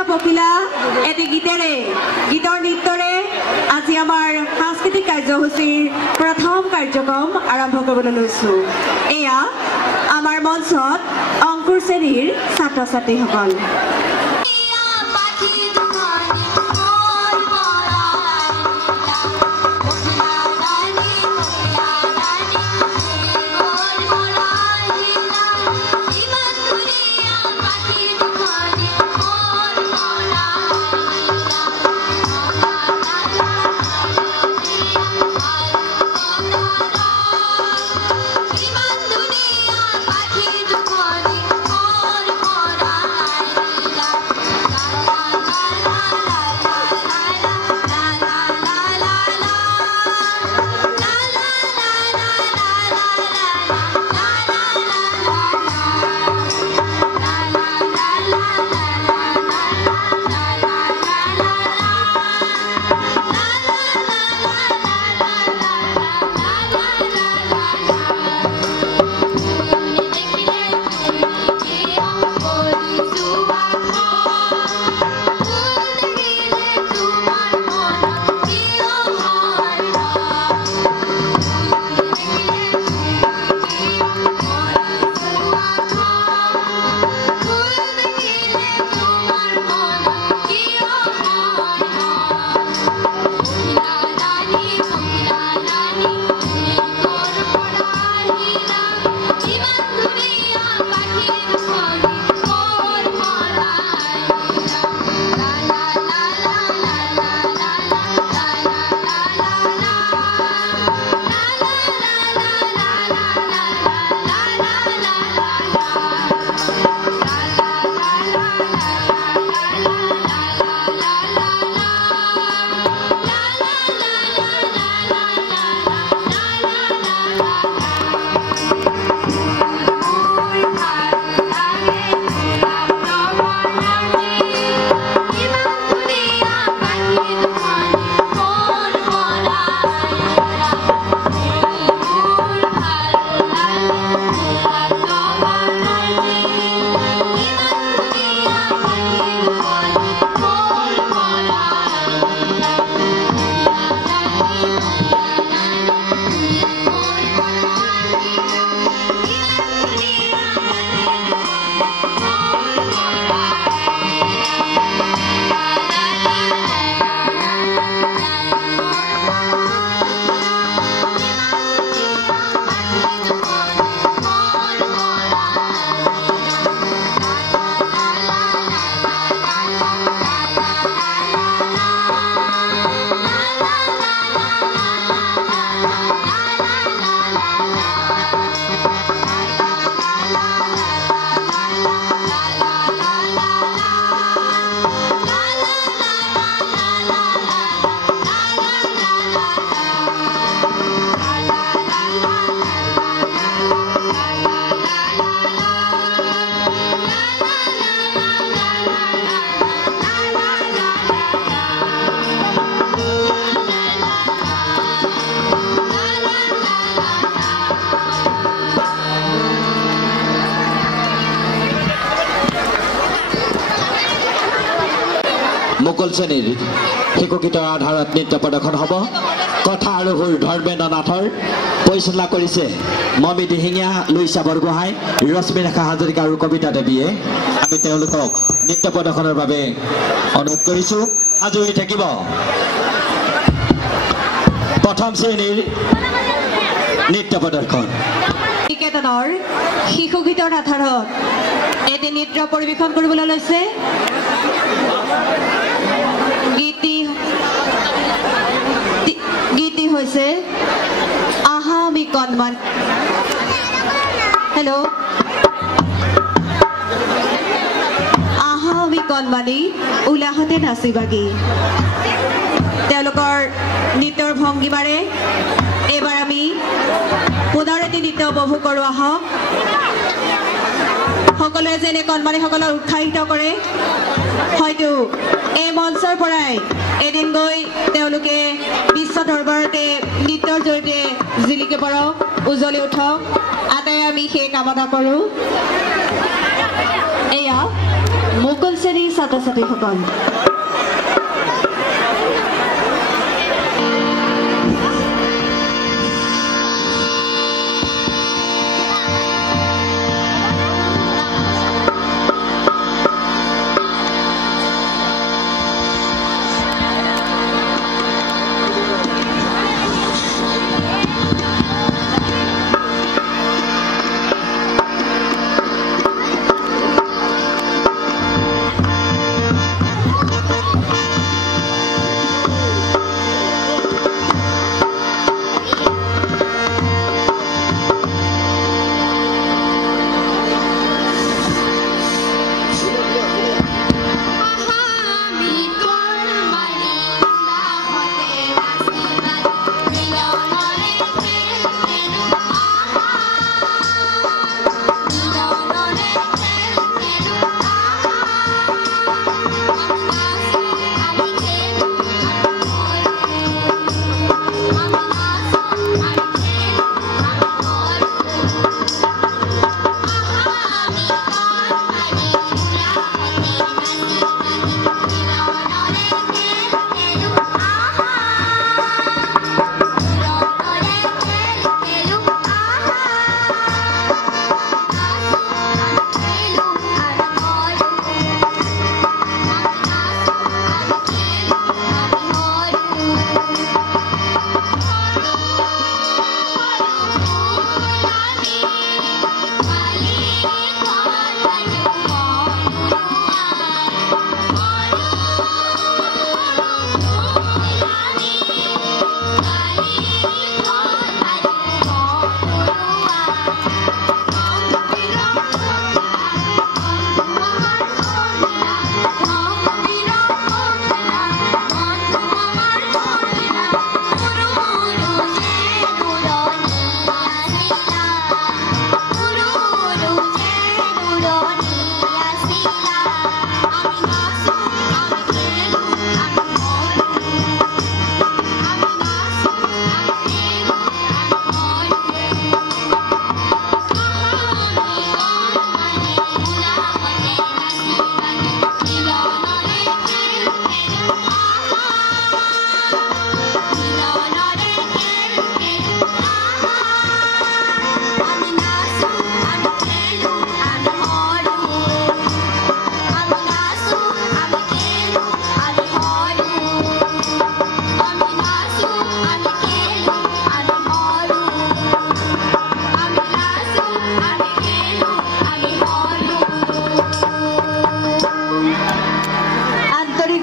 পখিলা পখিলা এটি গীতৰ নৃত্যৰে আজি আমাৰ সাংস্কৃতিক কাৰ্যসূচীৰ প্ৰথম কাৰ্যক্ৰম আৰম্ভ কৰিবলৈ লৈছো এয়া আমাৰ মঞ্চত অংকুৰ শ্ৰেণীৰ ছাত্ৰ ছাত্ৰীসকল মুকুল শ্ৰেণীৰ শিশুগীতৰ আধাৰত নৃত্য প্ৰদৰ্শন হ'ব কথা আৰু সুৰ ধৰ্মেন্দ্ৰ নাথৰ পৰিচালনা কৰিছে মমি দিহিঙীয়া লুইছা বৰগোহাঁই ৰশ্মিৰেখা হাজৰিকা আৰু কবিতা দেৱীয়ে আমি তেওঁলোকক নৃত্য প্ৰদৰ্শনৰ বাবে অনুৰোধ কৰিছোঁ আজৰি থাকিব প্ৰথম শ্ৰেণীৰ নৃত্য প্ৰদৰ্শন নিকেতনৰ শিশুগীতৰ আধাৰত এটি নৃত্য পৰিৱেশন কৰিবলৈ লৈছে গীতি হৈছে আহা আমি কণমান হেল্ল' আহা আমি কণমানি উলাহতে নাচি বাগি তেওঁলোকৰ নৃত্যৰ ভংগীমাৰে এইবাৰ আমি পুনৰ এটি নৃত্য উপভোগ কৰোঁ আহক সকলোৱে যেনে কণমানিসকলক উৎসাহিত কৰে হয়তো এই মঞ্চৰ পৰাই এদিন গৈ তেওঁলোকে বিশ্ব দৰবাৰতে নৃত্যৰ জৰিয়তে জিলিকি পৰক উজ্বলি উঠক আটাই আমি সেই কামনা কৰোঁ এয়া মুকুল শ্ৰেণীৰ ছাত্ৰ ছাত্ৰীসকল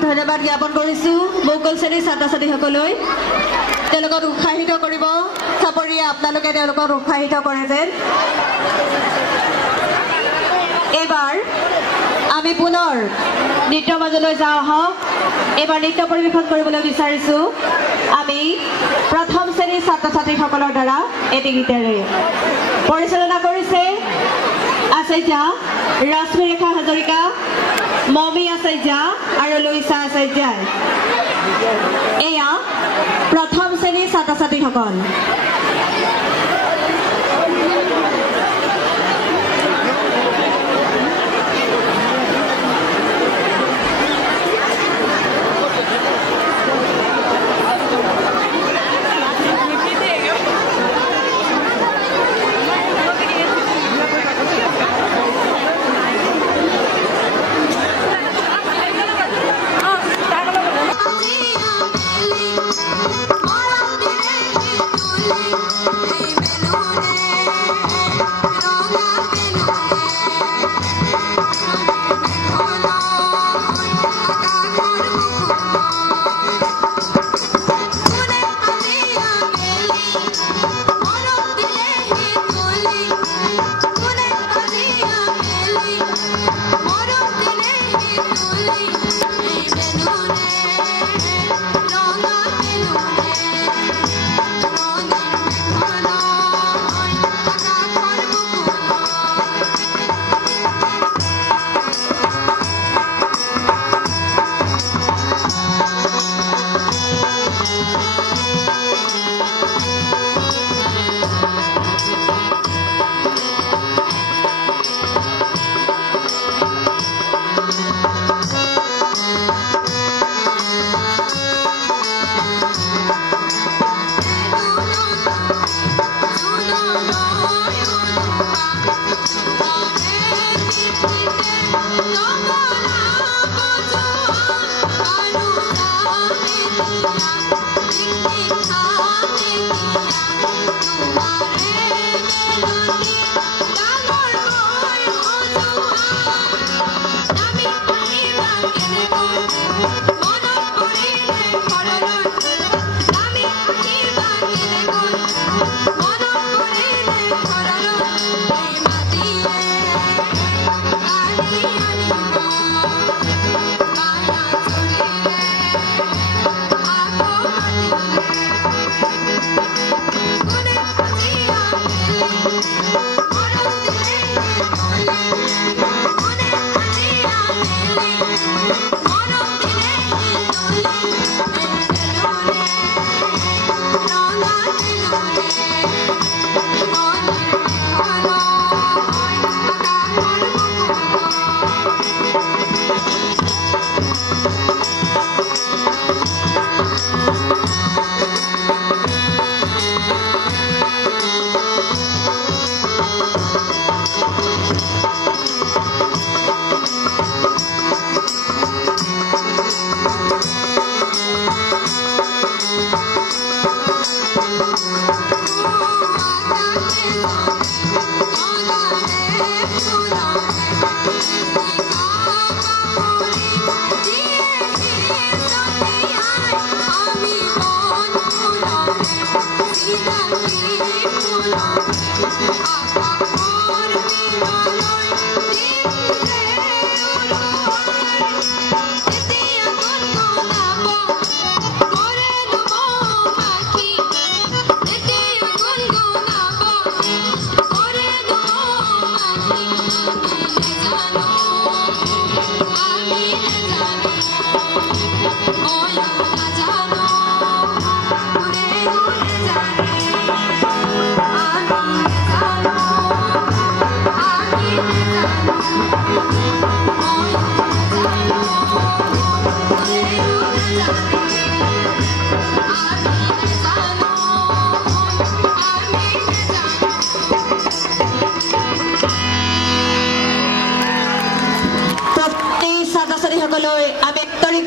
ধন্যবাদ জ্ঞাপন কৰিছো বকুল শ্ৰেণীৰ ছাত্ৰ ছাত্ৰীসকললৈ তেওঁলোকক উৎসাহিত কৰিব চাপৰিয়া আপোনালোকে তেওঁলোকক উৎসাহিত কৰে যেন এবাৰ আমি পুনৰ নৃত্য মাজলৈ যাওঁ আহক এবাৰ নৃত্য পৰিৱেশন কৰিবলৈ বিচাৰিছো আমি প্ৰথম শ্ৰেণীৰ ছাত্ৰ ছাত্ৰীসকলৰ দ্বাৰা এটি গীতেৰে পৰিচালনা কৰিছে আচাৰ্য ৰশ্মিৰেখা হাজৰিকা মমি আচাৰ্য আৰু লুইছা আচাৰ্যই এয়া প্ৰথম শ্ৰেণীৰ ছাত্ৰ ছাত্ৰীসকল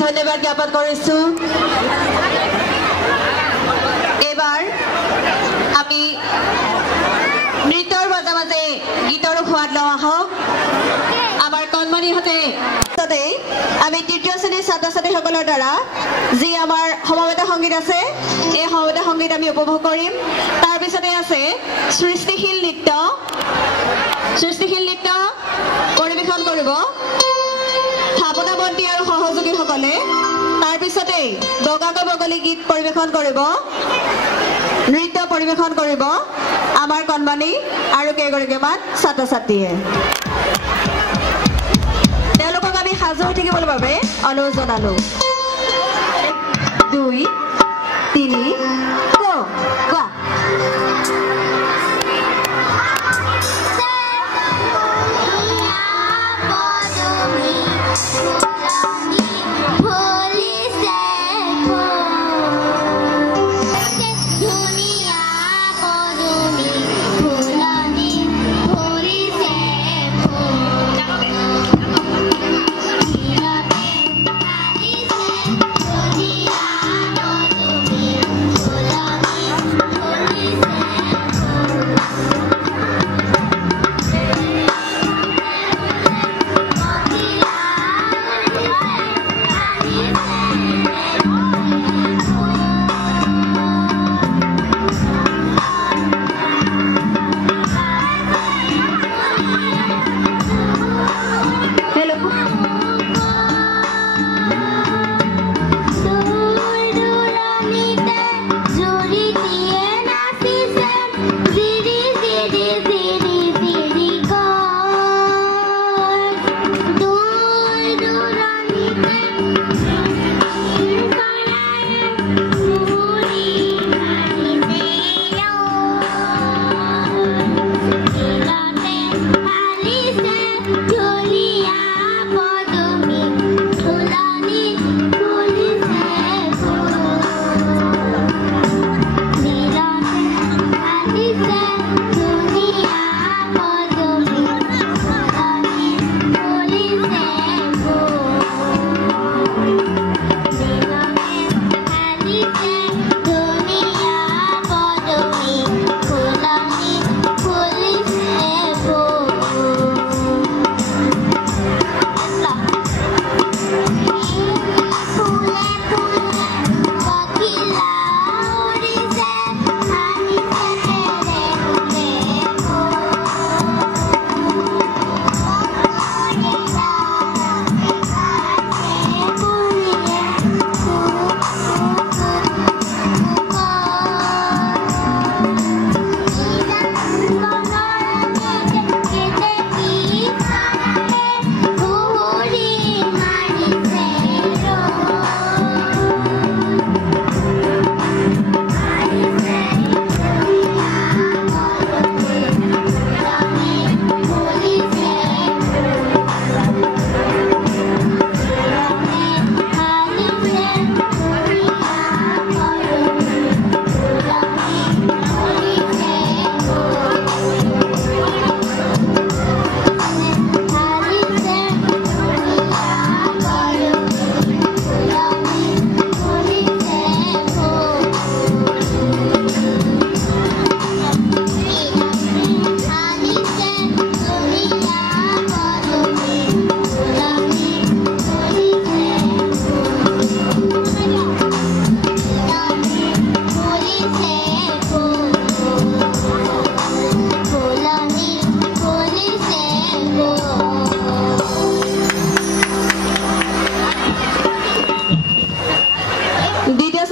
ধন্যবাদ জ্ঞাপন কৰিছো এবাৰ আমি নৃত্যৰ মাজে মাজে গীতৰো সোৱাদ লওঁ আহক আমাৰ কণমানিহঁতে আমি তৃতীয় শ্ৰেণীৰ ছাত্ৰ ছাত্ৰীসকলৰ দ্বাৰা যি আমাৰ সমবেত সংগীত আছে এই সমবেত সংগীত আমি উপভোগ কৰিম তাৰপিছতে আছে সৃষ্টিশীল নৃত্য পৰিৱেশন কৰিব স্থাপনা মন্ত্ৰী আৰু সহযোগীসকলে তাৰপিছতে বগাকৈ বগলী গীত পৰিৱেশন কৰিব নৃত্য পৰিৱেশন কৰিব আমাৰ কণমানি আৰু কেইগৰাকীমান ছাত্ৰ ছাত্ৰীয়ে তেওঁলোকক আমি সাজু হৈ থাকিবলৈ বাবে অনুৰোধ জনালো 2 3 go গোৱা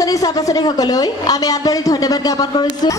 শ্ৰেণীৰ ছাত্ৰ ছাত্ৰীসকললৈ আমি আন্তৰিক ধন্যবাদ জ্ঞাপন কৰিছোঁ।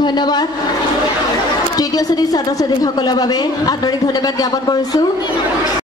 ধন্যবাদ তৃতীয় শ্ৰেণীৰ ছাত্ৰ ছাত্ৰীসকলৰ বাবে আন্তৰিক ধন্যবাদ জ্ঞাপন কৰিছোঁ।